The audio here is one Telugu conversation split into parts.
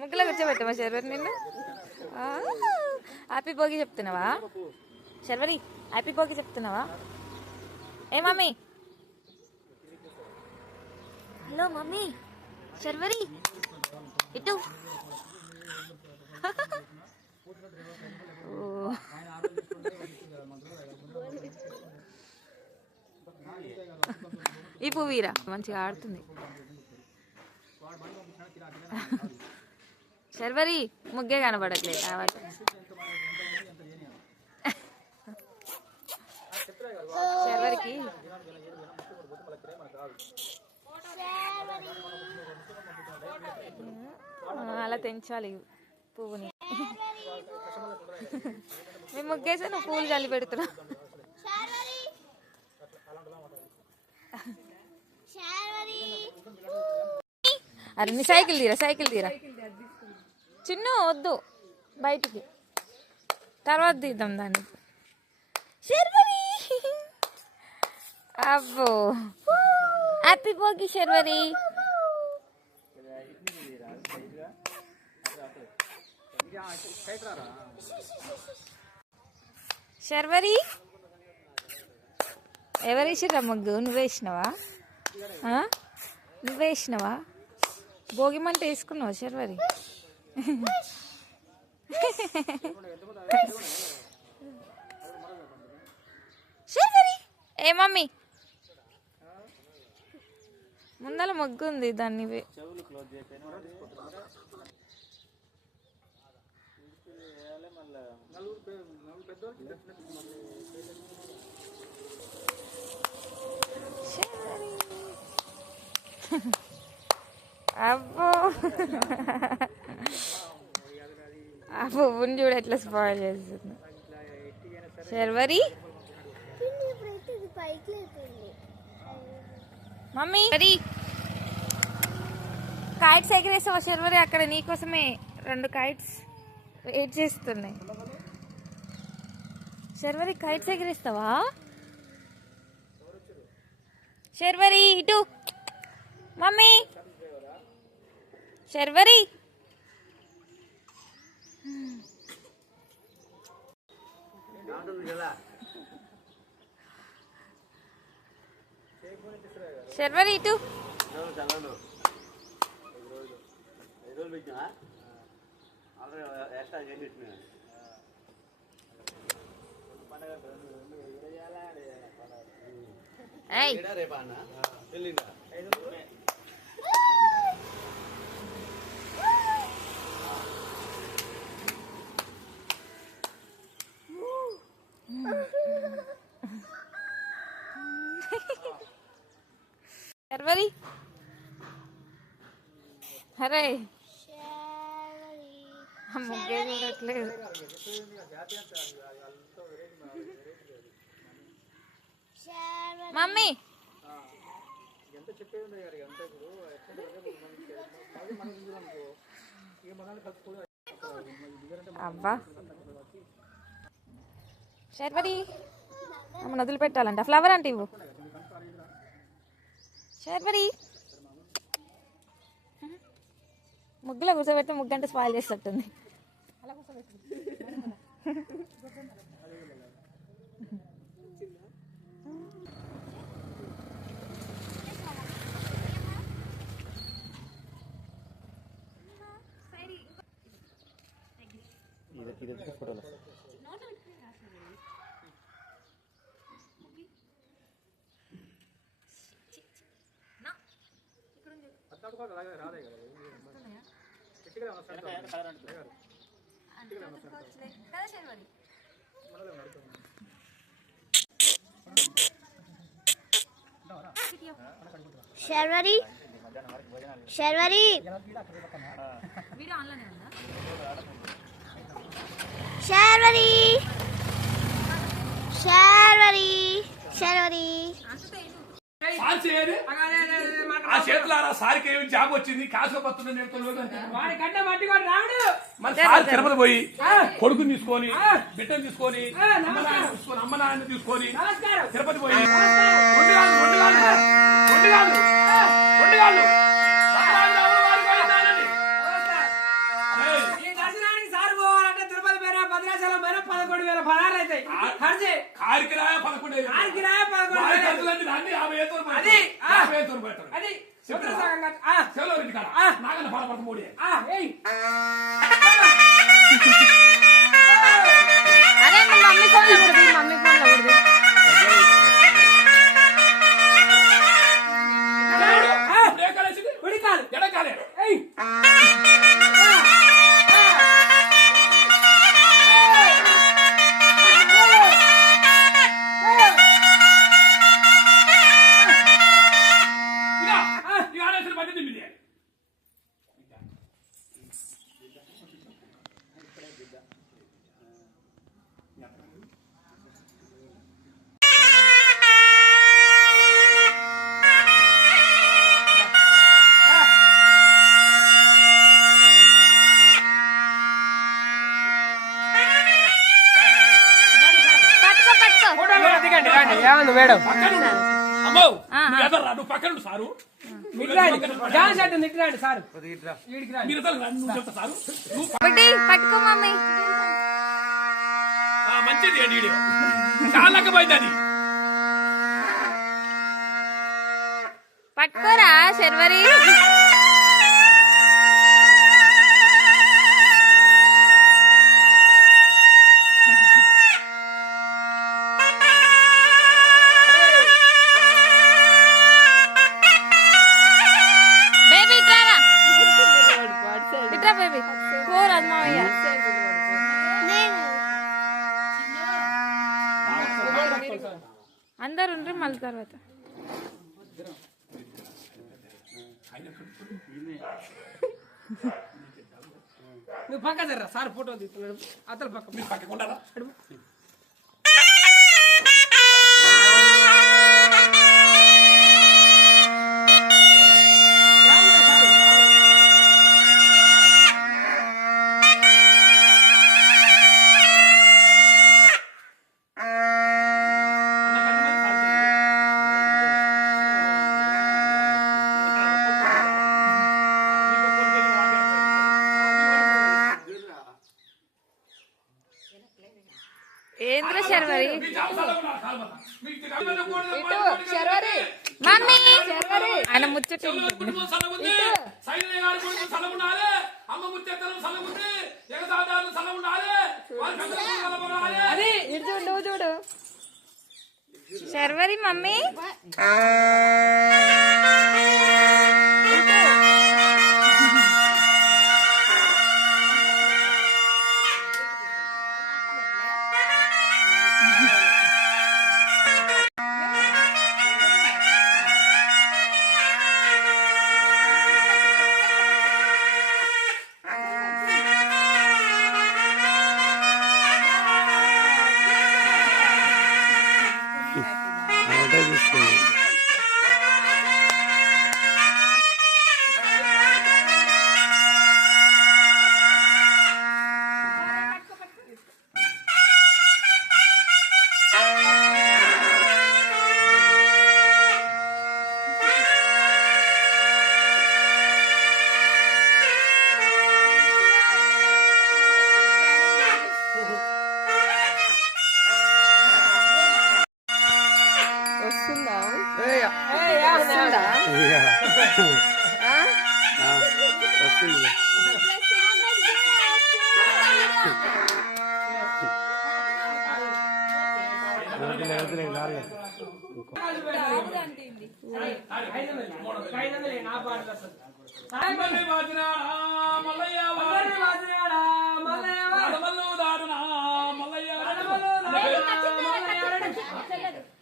ముగ్గులో కూర్చోబెట్టమా శర్వరి నిన్ను? హ్యాపీ భోగి చెప్తున్నావా శర్వరి? హ్యాపీ భోగి చెప్తున్నావా? ఏ మమ్మీ? Hello mummy. శర్వరి ఇటు. ఈ పువ్వురా మంచిగా ఆడుతుంది. శర్వరి ముగ్గే కనబడట్లేదు కాబట్టి శర్వరికి అలా తెంచాలి పువ్వుని. మేము ముగ్గేసి నువ్వు పూలు చల్లి పెడుతున్నా. అరే నీ సైకిల్ తీరా, సైకిల్ తీరా. చిన్న వద్దు బయటికి, తర్వాత తీద్దాం దాన్ని. శర్వరి అబ్బో హ్యాపీ భోగి శర్వరి. శర్వరి ఎవరేసిరా ముగ్గు? నువ్వేసినవా? నువ్వేసినవా? భోగి మంట వేసుకున్నావా శర్వరి? శర్వరి ఏ మమ్మీ ముందల ముగ్గు ఉంది దాన్ని. అబ్బో ఆ పువ్వుని చూడు ఎట్లా స్పాయిల్ చేస్తుంది శర్వరి. మమ్మీ కైట్స్ ఎగిరేసావా శర్వరి? అక్కడ నీకోసమే 2 కైట్స్ వెయిట్ చేస్తున్నాయి. శర్వరి కైట్స్ ఎగిరేస్తావా? శర్వరి ఇటు. మమ్మీ శర్వరి శర్వరి ఇటు. శర్వరి అరే ముగ్గే చూడట్లేదు. మమ్మీ అబ్బా శర్వరి అమ్మ నదులు పెట్టాలంట. ఫ్లవర్ అంటే ఇవ్వు శర్వరి. ముగ్గులో కూర్చోబెడితే ముగ్గు అంటే స్పాయిల్ చేసేటట్టుంది. శర్వరి శర్వరి శర్వరి శర్వరి శర్వరి ఆ చేతులారా సారికి ఏమి జాబ్ వచ్చింది కాసు పత్తులు తిరుపతి పోయి కొడుకుని తీసుకొని బిడ్డను తీసుకొని అమ్మ నాయన తీసుకొని తిరుపతి పోయి 2 కాళ్ళు అరుణాచలమైన 11,016 అవుతాయి ఖర్చు కారికి రాయ 11 ఆరికి రాయ 11,000 అన్ని 50 రూపాయలు అది 50 రూపాయలు అది సముద్ర సగంగా సెలవు ఇంటి కాడ నాగన్న పాలపడత మూడే ఏయ్ అరే మీ మమ్మీ ఫోన్ లో కొడుతుంది మమ్మీ ఫోన్ లో కొడుతుంది ఉడికాలు ఎడకాలే ఏయ్ మేడం అమ్మో నువ్వు పక్కన సారు సార్ మీరు నువ్వు చెప్తా సారు ఒకటి పట్టుకో మమ్మీ మంచిది వీడియో చాలా పోయింది అది పట్టుకోరా శర్వరి బేబీ ఇట్రారా ఇట్రా బేబీ కోరా మావయ్య అందరు ఉండ్రి మళ్ళీ తర్వాత నువ్వు పక్క జర్రా సార్ ఫోటో తీస్తున్నాడు అతల పక్క మీరు పక్కకుంటారా ఏంద్ర శర్వరి మమ్మీ ఆయన ముచ్చట అది చూడు చూడు శర్వరి మమ్మీ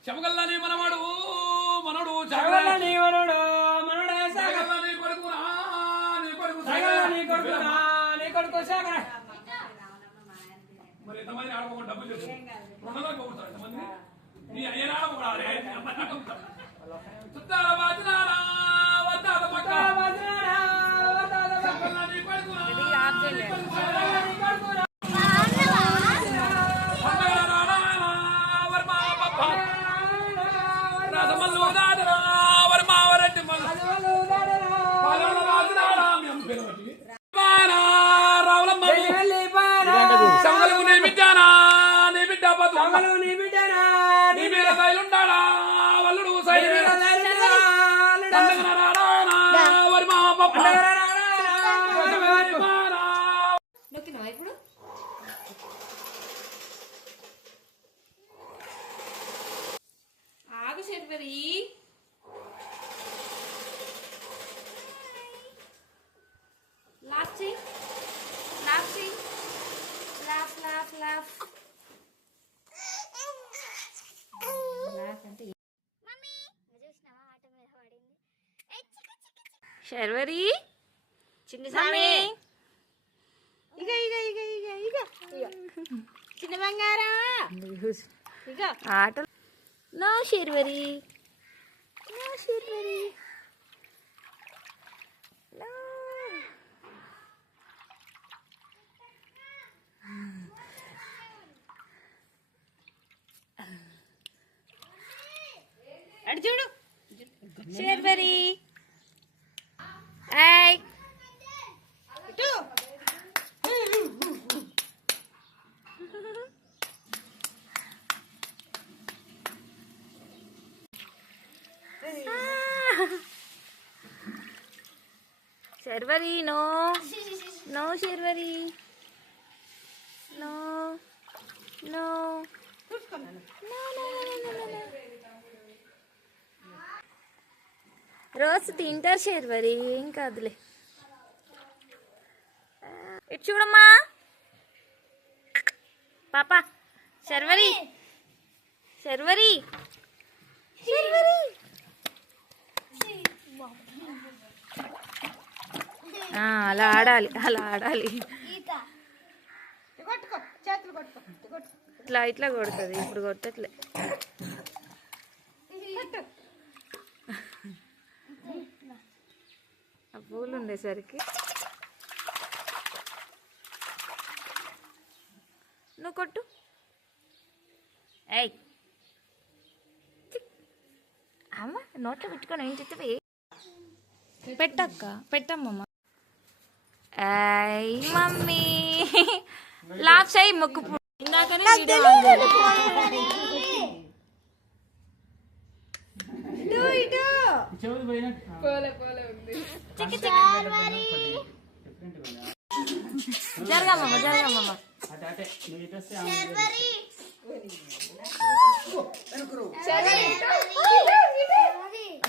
చెమగల్లని మనవాడు మనడు చగలని మనడు మనడే చెమగల్లని కొడుకునా నీ కొడుకు చగలని కొడుకునా నీ కొడుకు సాగర మరి ఎంతమంది ఆడకుండా డబ్బులు చెప్పు రుణంలో పోతారు ఎంతమంది నీ అయ్యనా ఆడకూడాలి చుట్టాల వాచినారా వద్దాద పక్క వాచినారా వద్దాద పక్క చెమగల్లని కొడుకునా ఆర్జేలే చగలని కొడుకునా రావులమ్మ నీ బిడ్డానా నీ బిడ్డ బతుకు కమలు నీ బిడ్డనా నీ మీద సైలుంటాడా వల్లుడు సైలు వరి మా పప్ప నొక్కినావా ఇప్పుడు ఆగు శర్వరి లాఫ్ చెయ్యి లాఫ్ చెయ్యి లాఫ్ లాఫ్ లాఫ్ లాఫ్ అంటే శర్వరి చిన్న స్వామి ఇక ఇక ఇక ఇక ఇక చిన్న బంగారా ఇక ఆటలు no Sharvari no Sharvari no అడు చూడు శర్వరి ఏయ్ ఇటు Sharvari no no Sharvari no no రోజు తింటారు శర్వరి ఏం కాదులే ఇటు చూడమ్మా పాప శర్వరి శర్వరి శర్వరి అలా ఆడాలి అలా ఆడాలి కొట్టుకో చేతులు కొట్టుకో ఇట్లా ఇట్లా కొడుతుంది ఇప్పుడు కొట్టట్లే ఆ పూలు ఉండేసరికి నువ్వు కొట్టు ఏయ్ అమ్మ నోట్లో పెట్టుకొని ఏం చెప్తే పెట్టక్క పెట్టమ్మమ్మ ఏయ్ మమ్మీ లాఫ్ చేయి మొక్కు ఇందాకనే జరగమ్మమ్మ జరగమ్మమ్మ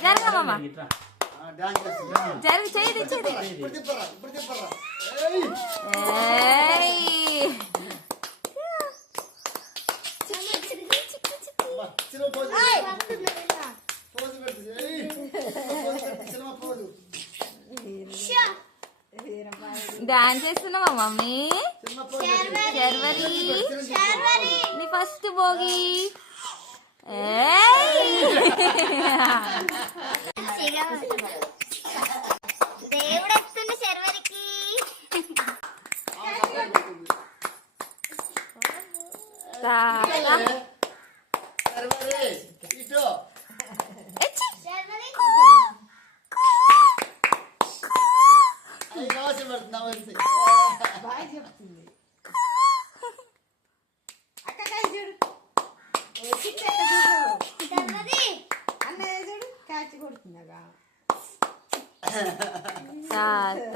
జరగమ్మమ్మ జరిగి చేయి డాన్స్ చేస్తున్నావా మమ్మీ శర్వరి నీ ఫస్ట్ భోగి దేవుడు వస్తుంది శర్వరికి బాగా చెప్తుంది అక్కకాయ చూడు అన్నయ్య చూడు కాచి కొడుతున్నాగా తాత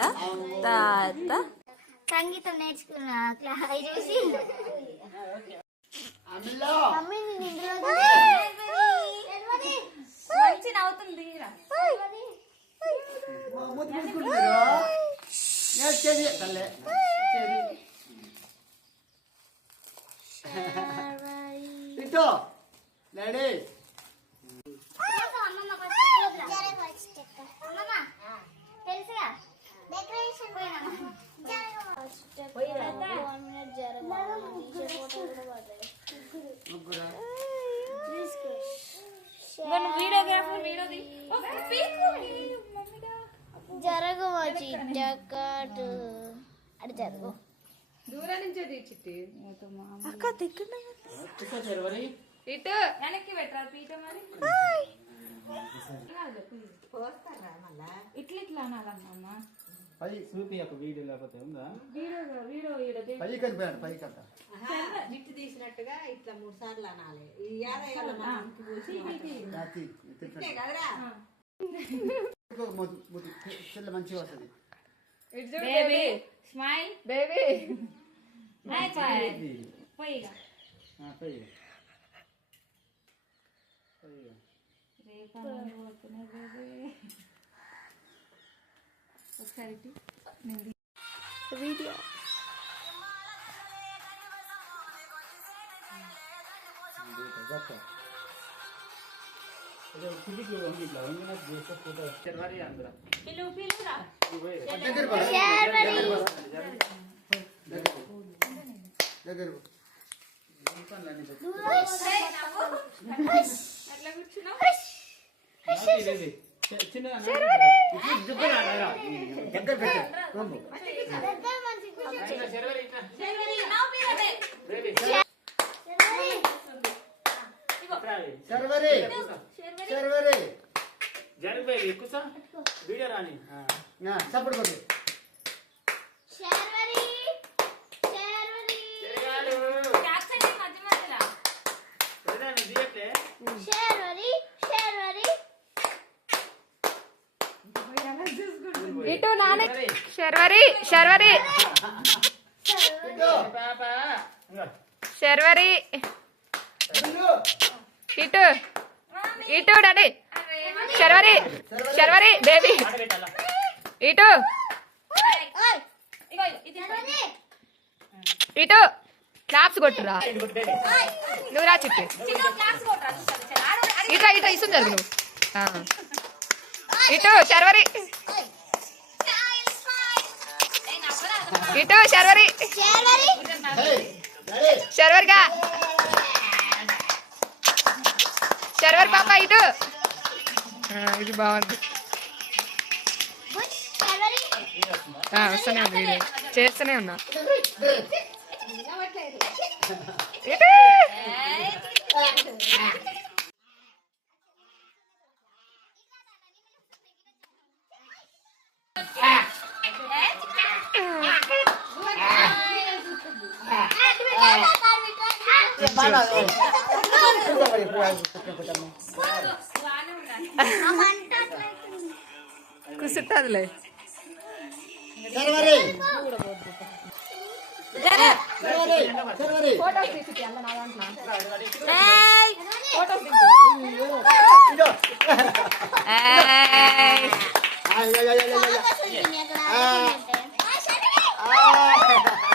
తాత సంగీతం నేర్చుకున్నా చూసి మమ్మీని నిద్ర మంచి నవ్వుతుంది తెలుసుగా డెకరేషన్ వీడియోగ్రాఫర్ జరగవా చిట్టకాటు అటు జరుగు దూరం నుంచే తీర్చిట్టి అక్క తిక్కడ ఇటు వెనక్కి పెట్టరా పీట మరి పోస్తారా మళ్ళా ఇట్లా ఇట్లా అనాలమ్మా చూపి ఒక వీడియో లేకపోతే ఉందా పైకి కనిపోయాడు పైకి అంతా జిట్టు తీసినట్టుగా ఇట్లా 3 సార్లు అనాలి ఈ యాదయ్యలో మనం ఇట్లే కదరా చెల్ల మంచిగా వస్తుంది బేబీ స్మైల్ బేబీ హై ఫై పోయిగా పోయి రేపా బేబీ ఒకసారి వీడియో పిలువు పిలువురా దగ్గర అట్లా కూర్చున్నావు దగ్గర పెట్టాడు శర్వరి శర్వరి జరిగిపోయి కూర్చో వీడియో రాని సపోర్ట్ కొట్టు శర్వరి శర్వరి శర్వరి శర్వరి ఇటు నాన్న శర్వరి శర్వరి శర్వరి ఇటు ఇటు డాడీ శర్వరి శర్వరి బేబీ ఇటు ఇటు క్లాప్స్ కొట్టురా నువ్వు రా చిట్టి ఇటు ఇటు ఇస్తుంది జరుగు నువ్వు ఇటు శర్వరి ఇటు శర్వరి శర్వర్గా శర్వర్ పాప ఇటు ఇది బాగుంది వస్తూనే ఉంది వీడియో చేస్తూనే ఉన్నా ఇటు కుసుట్టదులే శర్వరి శర్వరి ఫోటోస్ తీసి అన్న నా దాంట్లో ఫోటోస్ ఇదో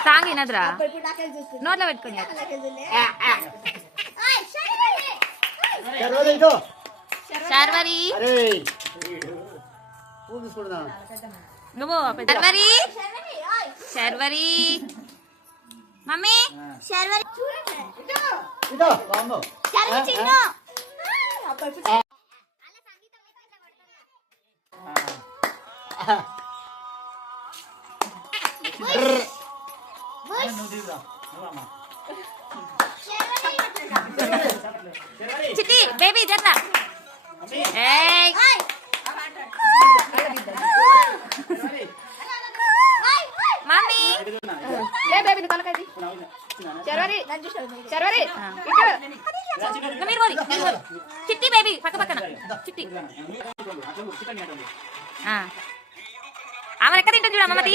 సాంగ్ వినదురా నోట్లో పెట్టుకుని శర్వరి ఇదో శర్వరి అరే పూలు తీసుకుందా నువ్వు శర్వరి శర్వరి మమ్మీ శర్వరి ఇదో బామ్మ శర్వరి చిన్ను చిట్టి బేబీ జట్లా ఏయ్ మమ్మీ ఏ బేబీ ని తలకాయి శర్వరి శర్వరి ఇటు మీరు పోరి చిట్టి బేబీ పక్క పక్కన చిట్టి ఆమె ఎక్కడ తింటుంది చూడు అమ్మమ్మది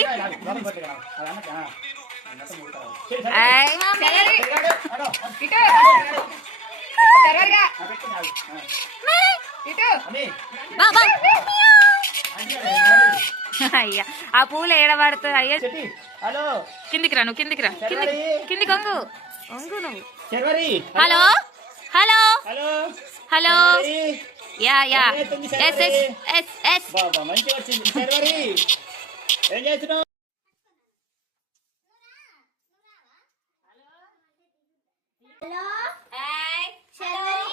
ఇటు శర్వరిగా ఇటు అయ్యా ఆ పూలు ఏడబడుతుంది అయ్యా హలో కిందికి రా నువ్వు కిందికి రా కిందికి వంగు వంగు నువ్వు Sharvari hello hello hello hello yeah yeah yes yes yes yes బాబా మంచిగా వచ్చింది శర్వరి ఏం చేస్తున్నావు hello Sharvari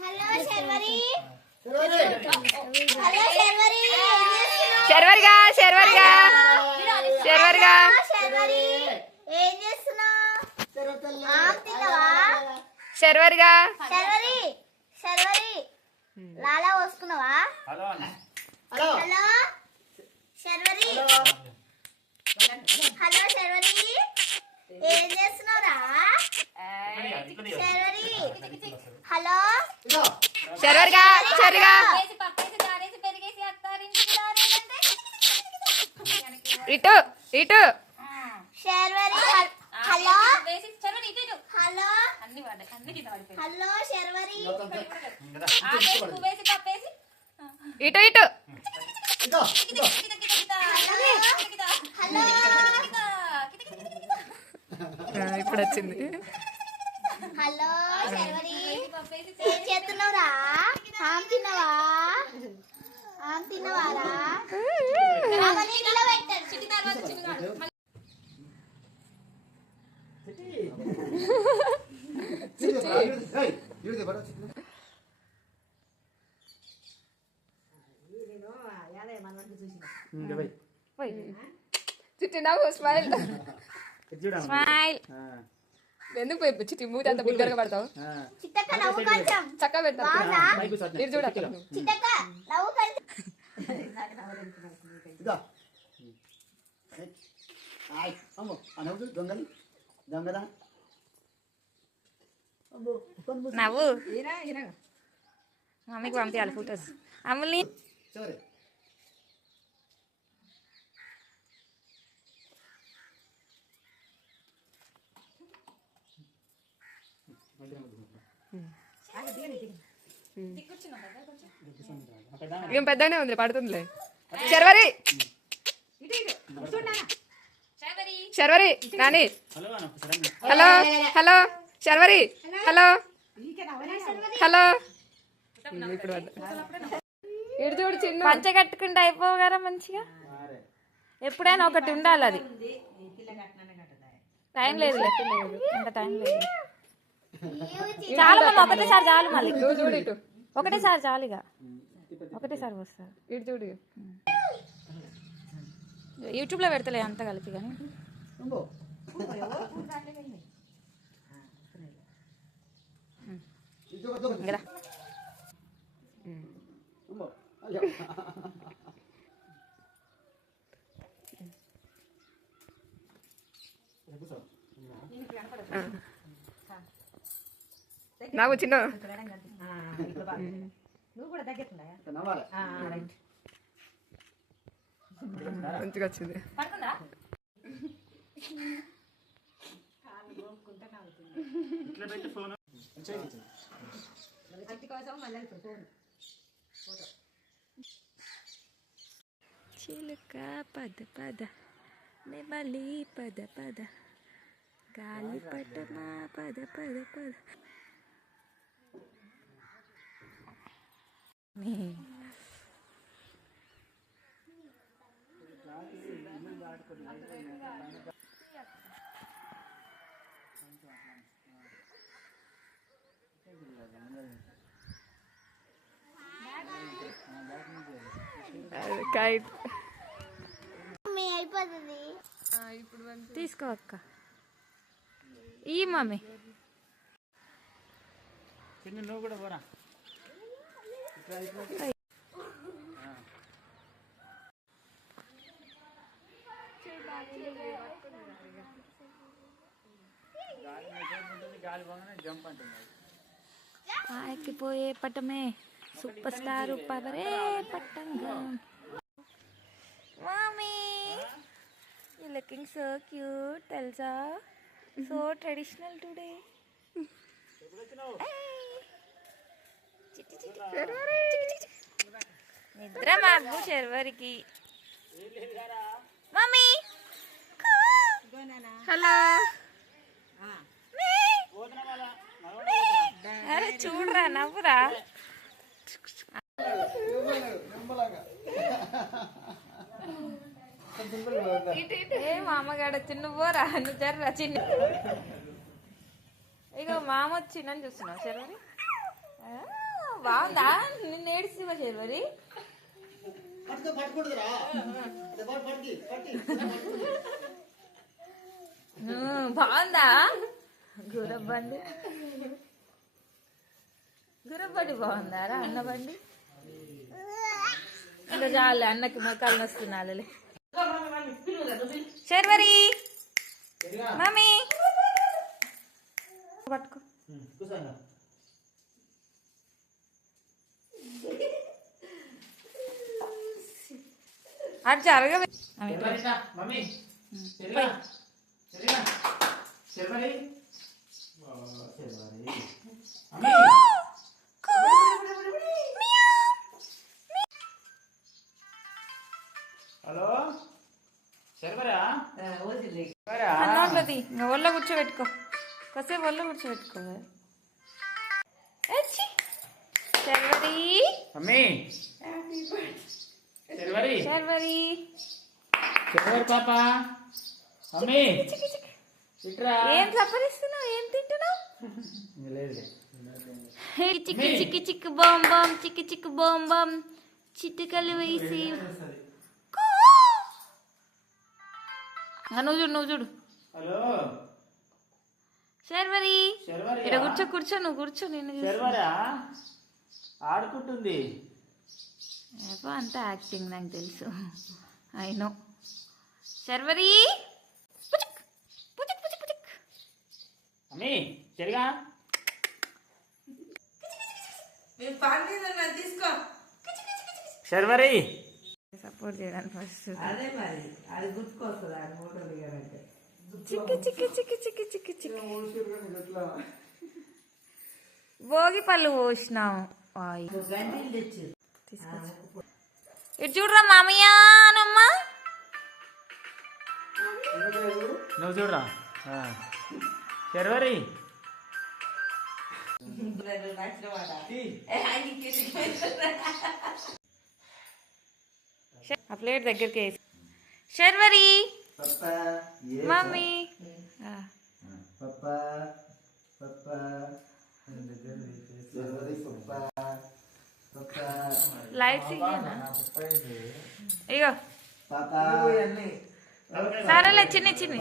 hello Sharvari hello Sharvari శర్వరిగా శర్వరిగా శర్వరిగా శర్వరి ఏం చేస్తున్నావు తిన్నావా శర్వరిగా శర్వరి శర్వరి లాలా పోసుకున్నావా హలో అన్న hello hello Sharvari hello Sharvari ఏం చేస్తున్నావురా శర్వరి హలో ఇదో శర్వరిగా శర్వరిగా ఇటు ఇటు Sharvari hello hello hello Sharvari ఇటు ఇటు ఇదో ఇదో హలో ఇప్పుడు వచ్చింది. హలో శర్వరి ఏం చేస్తున్నావురా ఆమ్ తిన్నావా ఆమ్ తిన్నవారా అవన్నీ నిలబెట్టాడు ఇడిది బడ నేను యాదయ్య మన వంట చూసిన చిట్టి నవ్వు స్మైల్ స్మైల్ ఆ ఎందుకు పోయి చిట్టి మూతి అంత బిగ్గరగా పడతావు చిట్టక్క నవ్వు కొంచెం చక్కగా పెడతావు ఇది చూడ చిట్టక్క నవ్వు కొంచెం ఇదో ఆయ్ అమ్మో అనవుదు దొంగలు దొంగదా అమ్మో కొన్ము నవ్వు ఈరా ఈరా మమ్మీకి పంపించాలి ఫొటోస్ అమ్ముల్ని సరే ఏం పెద్దనే ఉంది పడుతుందిలే శర్వరి శర్వరి రాని hello hello Sharvari hello hello ఇప్పుడు ఇటు చూడు చిన్న పంచ కట్టుకుంటే అయిపోగారా మంచిగా ఎప్పుడైనా ఒకటి ఉండాలి అది టైం లేదు అంత టైం లేదు చాలు మళ్ళీ ఒకటేసారి చాలు మళ్ళీ చూడు ఇటు ఒకటేసారి చాలు ఇక ఒకటేసారి వస్తారు ఇటు చూడు యూట్యూబ్లో పెడతలే అంత కలిపి కానీ అమ్మో ఇదో ఇదో ఇంకా అమ్మో అయ్యో నాకు చిన్న నువ్వు కూడా తగ్గుతున్నాయా నవ్వాలి రైట్ మంచిగా వచ్చింది అతి కోసం మళ్ళీ ఫోన్ చిలుక పద పద నెమలి పద పద గాలి పటమా పద పద పద కైట్ మీ అయిపోతుంది తీసుకో అక్క ఈ మమ్మీ నువ్వు కూడా పోరా గాలి పోగానే జంప్ అంటుంది ఎక్కిపోయే పటమే సూపర్ స్టార్ పవరే పట్టంగా mummy you looking so cute తెలుసా సో ట్రెడిషనల్ టుడే నిద్ర మాకు శర్వరికి మమ్మీ హలో అరే చూడరా నవ్వురా ఏ మామగాడ చిన్న పోరా నువ్వు జర్రా చిన్న ఇగో మామ వచ్చిందని చూస్తున్నావు శర్వరి బాగుందా నిన్ను ఏడిసివా శర్వరి పట్టుకో పట్టుకుంటుందిరా అదే పట్టి పట్టి బాగుందా గురబండి గురబండి బాగుందారా అన్న బండి ఇంకా చాలు అన్నకి మొక్కలు వస్తున్నాలే. శర్వరి మమ్మీ పట్టుకో. అది జరగదు. మమ్మీ హలో శర్వరా అన్నోట్లది ఇంకా ఒళ్ళో కూర్చోబెట్టుకో. కాసేపు ఒళ్ళో కూర్చోబెట్టుకో. శర్వరి మమ్మీ శర్వరి శర్వరి శర్వరి పాప మమ్మీ ఇట్రా. ఏం సపరిస్తున్నావు? ఏం తింటున్నావు? చిక్కి చిక్కి చిక్కు బాం బాం చిక్కి చిక్కు బాం బాం చిట్టుకలు వేసి నువ్వు చూడు. హలో శర్వరి శర్వరి ఇక్కడ కూర్చో నువ్వు కూర్చో. నేను శర్వరా ఆడుకుంటుంది. ఏపో అంతా యాక్టింగ్ నాకు తెలుసు. I know. శర్వరి మమ్మీ సరిగా తీసుకో. శర్వరి సపోర్ట్ చేయడానికి ఫస్ట్ అదే మరి అది గుర్తుకొస్తుంది ఆయన ఫోటో దిగారంటే. చిక్కి చిక్కి చిక్కి చిక్కి చిక్కి చిక్కి భోగి పళ్ళు పోసినాం. గంటలు తెచ్చి ఇటు చూడరా మామయ్యనమ్మా. నువ్వు చూడరా శర్వరి ఆ ప్లేట్ దగ్గరికి వేసి. శర్వరి పప్పా మమ్మీ పప్పా పప్పా శర్వరి పప్పా పప్పా లైట్స్ ఇగో పాపా సరేలే చిన్ని చిన్ని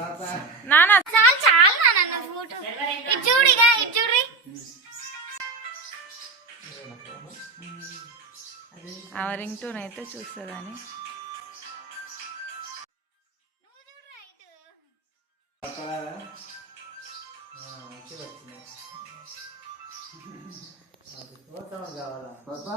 నాన్న. చాలు చాలు నాన్న ఫోటో. ఇటు చూడిగా ఇటు చూడ్రి. ఆ రింగ్ టోన్ అయితే చూస్తుందని. పాపా